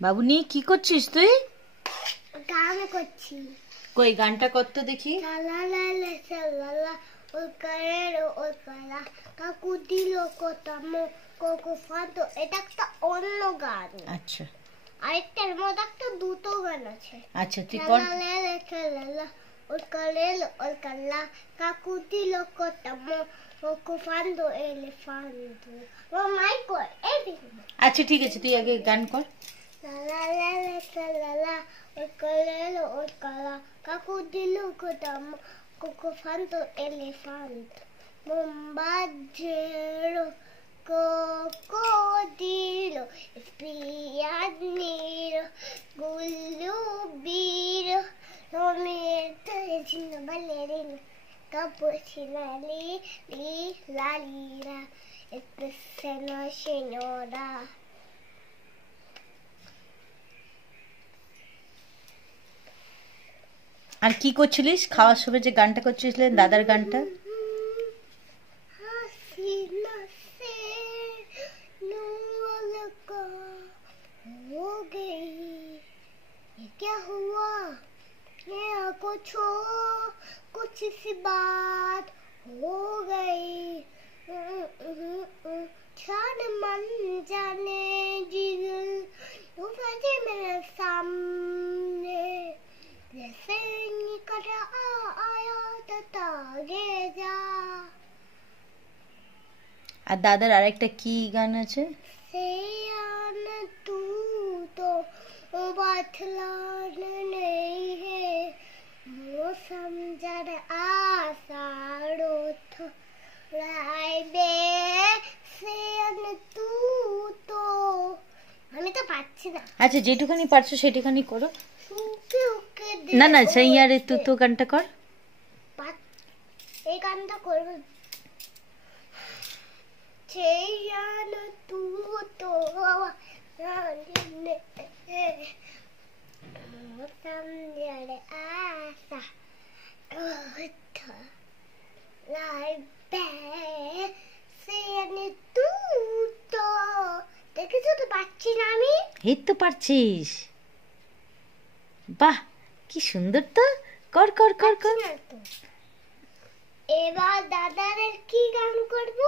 বাবুনি কি করছিস তুই? গান করছি। কই গানটা কর তো দেখি। লা লা লা লা ওই কারের ওই কালা কাকু দিল কোতামো কোকো ফাটো, এটা একটা অন্য গান। আচ্ছা আরেকটার মধ্যে একটা দুটো গান আছে। আচ্ছা তুই কর। লা লা লা ওই কারের ওই কালা কাকু দিল কোতামো কোকো ফাটো এলিফান্টো। ও মাই গড, এই দেখো। আচ্ছা ঠিক আছে তুই আগে গান কর। লা লা লা লা ওই কারের ওই কালা কাকু দিল কোতামো coco fanto elefanto bombardero cocodilo spianniro gullubiro rometta vicino ballerino cappuccina li la lira e questa è una signora. আর কি করছিলিস খাওয়ার সময় যে গানটা করছিস দাদার গানটা? क्या हुआ ये कुछ सी बात हो गई छान मन जाने जिगल वो बजे मेरे सामने जैसे निकट आया तथा गे जा। আর দাদার আরেকটা কি গান আছে? से आन तू तो बतलान नहीं है मौसम जड़ आसाड़ो तो लाई दे से आन तू तो আমি তো পাচ্ছি না। আচ্ছা যেটুখানি পারছো সেটুখানি করো। সুকে ওকে দে না না সেইয়ারে তুই তো গানটা কর। এই গানটা করব। চেয়ান তু তো समझे आसा तू तो দেখেছো তো পাচ্ছি না আমি। এই তো পারছিস, বাহ কি সুন্দর তো, কর কর কর কর। এবার দাদাদের কি গান করব?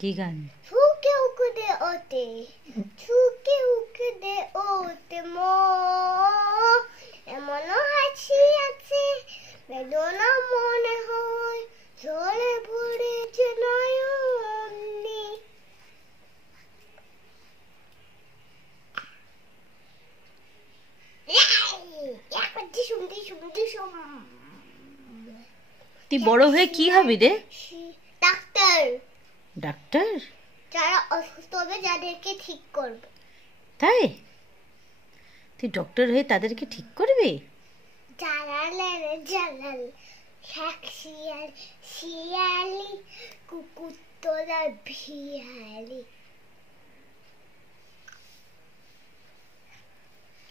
কি গান? ছুকে উকে দে ওতে ছুকে উকে দে ওতে মো এমন হাসি আছে বেদনা মনে হয় জলে ভরেছে নয়নি। তুই বড় হয়ে কি হবি রে? ডাক্তার। ডাক্তার? যারা অসুস্থ হবে যাদেরকে ঠিক করবে। তাই তুই ডক্টর হয়ে তাদেরকে ঠিক করবি? জালাল জালাল শাকশিয়াল শিয়ালি কুকুরতলা ভিয়ালি।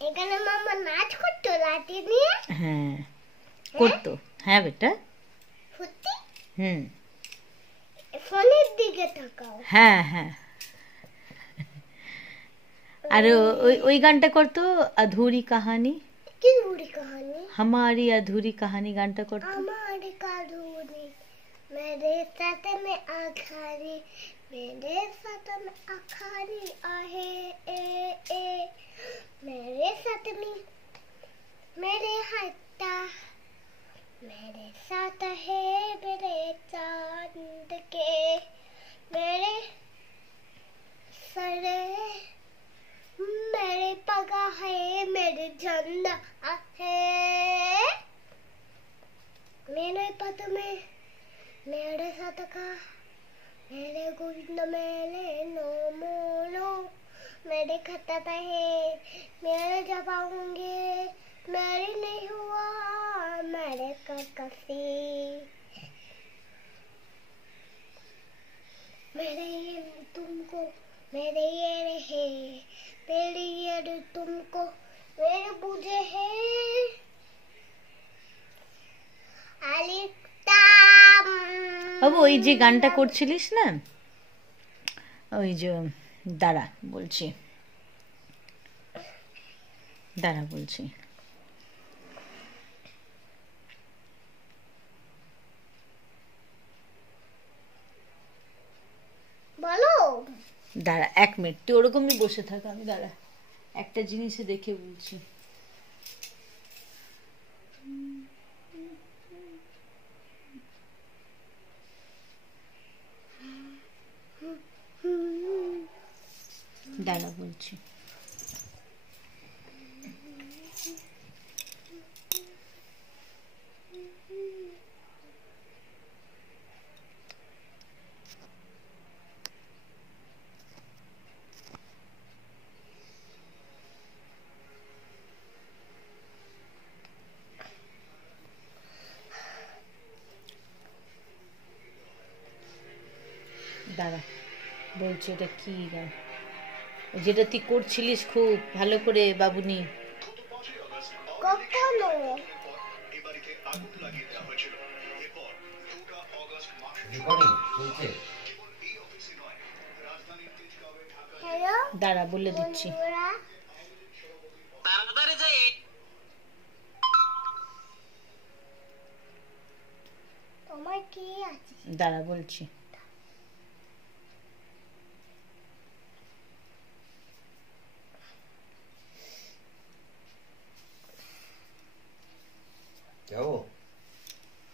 এখানে মামা নাচ করতো লাঠি নিয়ে। হ্যাঁ করতো, হ্যাঁ বেটা। সত্যি? হুম ফোনের দিকে তাকাও। হ্যাঁ হ্যাঁ। আর ওই গানটা করতো अधूरी कहानी। কি अधूरी कहानी? हमारी अधूरी कहानी গানটা করতো। हमारी कहानी मेरे साथ में आखारी मेरे साथ में आखारी आहे ए ए मेरे साथ में मेरे हाथा मेरे साथ है मेरे चांद के मेरे सर मेरे पगा है मेरे झंडा है मेरे पद में मेरे साथ का मेरे गोविंद मेरे नो मोलो मेरे खता है मेरे जबाऊंगे मेरे नहीं हुआ मेरे कसी मेरे ये तुमको मेरे ये रहे मेरे ये तुमको मेरे बुझे है বাবু ওই যে গানটা করছিলিস না, ওই যে দাঁড়া বলছি, দাঁড়া বলছি। বলো। দাঁড়া 1 মিনিট, তুই ওরকমই বসে থাক, আমি দাঁড়া একটা জিনিসে দেখে বলছি। দাঁড়া বলছি। দাঁড়া বলছি, এটা কি গান? যেটা তুই করছিলিস খুব ভালো করে বাবুনি। কখনো হ্যালো দাঁড়া বলে দিচ্ছি। বন্ধুরা, তোমার কি আছে? দাঁড়া বলছি। যাবো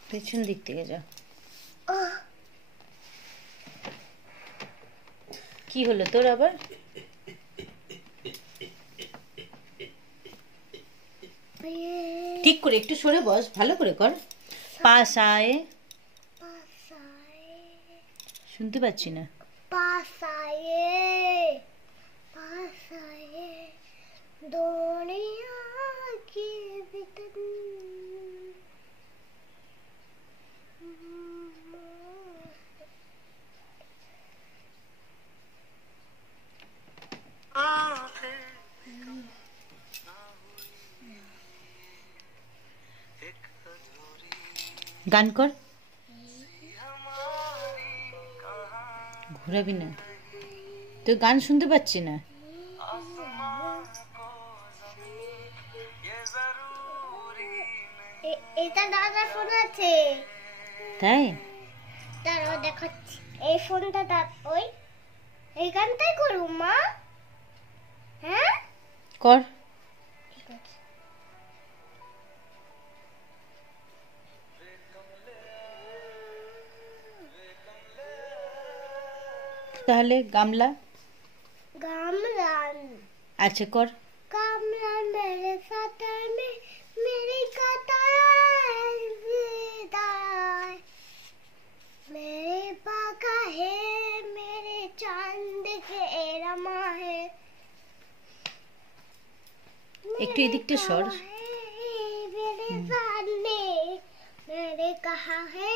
পেছন দিক থেকে যা। কি হলো তোর আবার? ঠিক করে একটু সরে বস, ভালো করে কর। পাশ আয়। শুনতে পাচ্ছি না। पासाए दुनिया के भीतर গান কর, ঘোরাবি না, তুই গান শুনতে পাচ্ছি না। এটা দাদার ফোন আছে, তাই দাঁড়াও দেখাচ্ছি। এই ফোনটা ওই এই গানটাই করু মা। হ্যাঁ কর। ঠিক আছে। তাহলে গামলা। गामरान আচ্ছা कौर। गामरान मेरे साथ में मेरी कतार विदाई मेरे पाका है मेरे चांद के रमा है একটু এদিকটা সর। मेरे सामने मेरे कहा है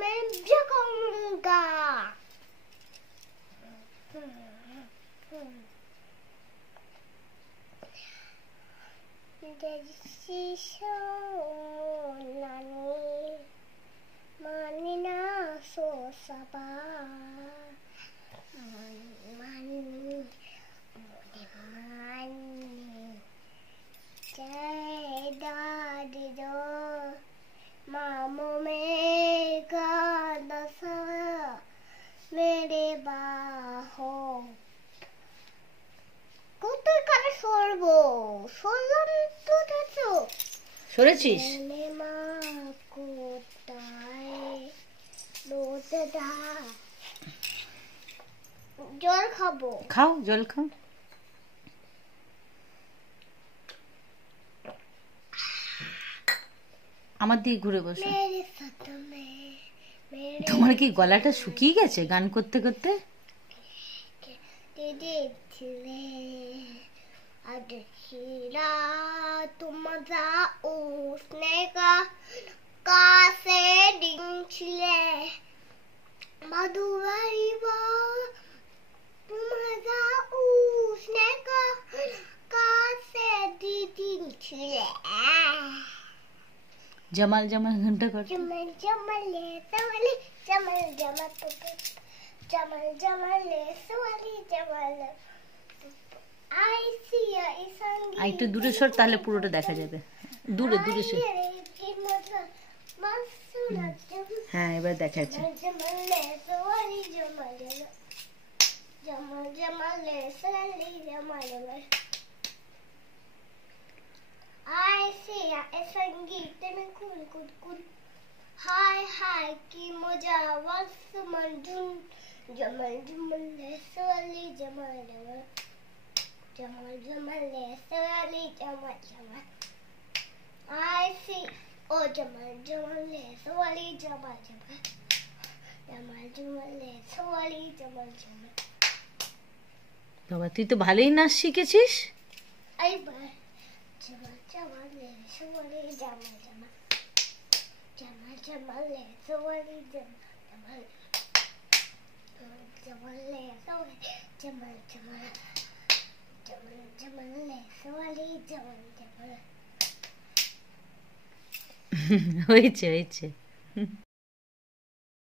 मैं जगाऊंगा Manina so saba mani jai dadi do mamu mein dasa mere baho কোথায় কানে সরবো সরলাম তো দেখছো সরেছিস? মা কোথায় লোদা জল খাবো। খাও, জল খাও। আমার দিকে ঘুরে বসো। তোমার কি গলাটা শুকিয়ে গেছে গান করতে করতে? तुम उसने का से दिन छिले मधुबरी उसने का से दिन छिले जमाल जमाल घंटा कर। जमल जमल ले सवाली जमल जमल जमल जमल ले सवाली जमल आई सी আর একটু দূরে সর, তাহলে পুরোটা দেখা যাবে। দূরে দূরে সর। হ্যাঁ, এবার দেখা যাচ্ছে। হাই হাই কি মজা ওয়াসমান জুন জমাল জমাল সোয়ালি জমাল জমাল জমাল জমাল সোয়ালি জমাল জমাল I see oh জমাল জমাল সোয়ালি জমাল জমাল জমাল জমাল সোয়ালি জমাল জমাল। বাবা, তুই তো ভালোই নাচ শিখেছিস। এইবার জমাল জমাল সোয়ালি জমাল জমাল জমাল জমাল সোয়ালি জমাল জমাল জমাল সোয়ালি জমাল জমাল জমাল জমাল সোয়ালি জমাল জমাল। হয়েছে হয়েছে।